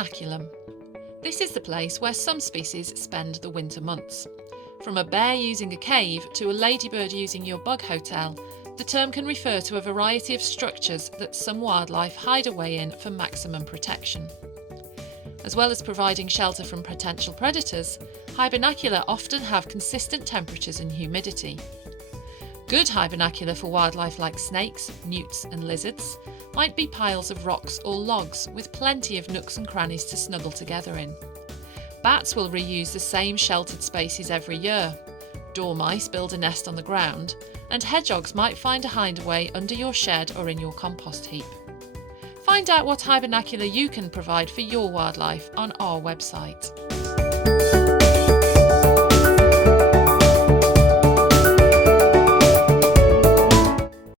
hibernaculum. This is the place where some species spend the winter months. From a bear using a cave to a ladybird using your bug hotel, the term can refer to a variety of structures that some wildlife hide away in for maximum protection. As well as providing shelter from potential predators, hibernacula often have consistent temperatures and humidity. Good hibernacula for wildlife like snakes, newts and lizards might be piles of rocks or logs with plenty of nooks and crannies to snuggle together in. Bats will reuse the same sheltered spaces every year. Dormice build a nest on the ground, and hedgehogs might find a hideaway under your shed or in your compost heap. Find out what hibernacula you can provide for your wildlife on our website.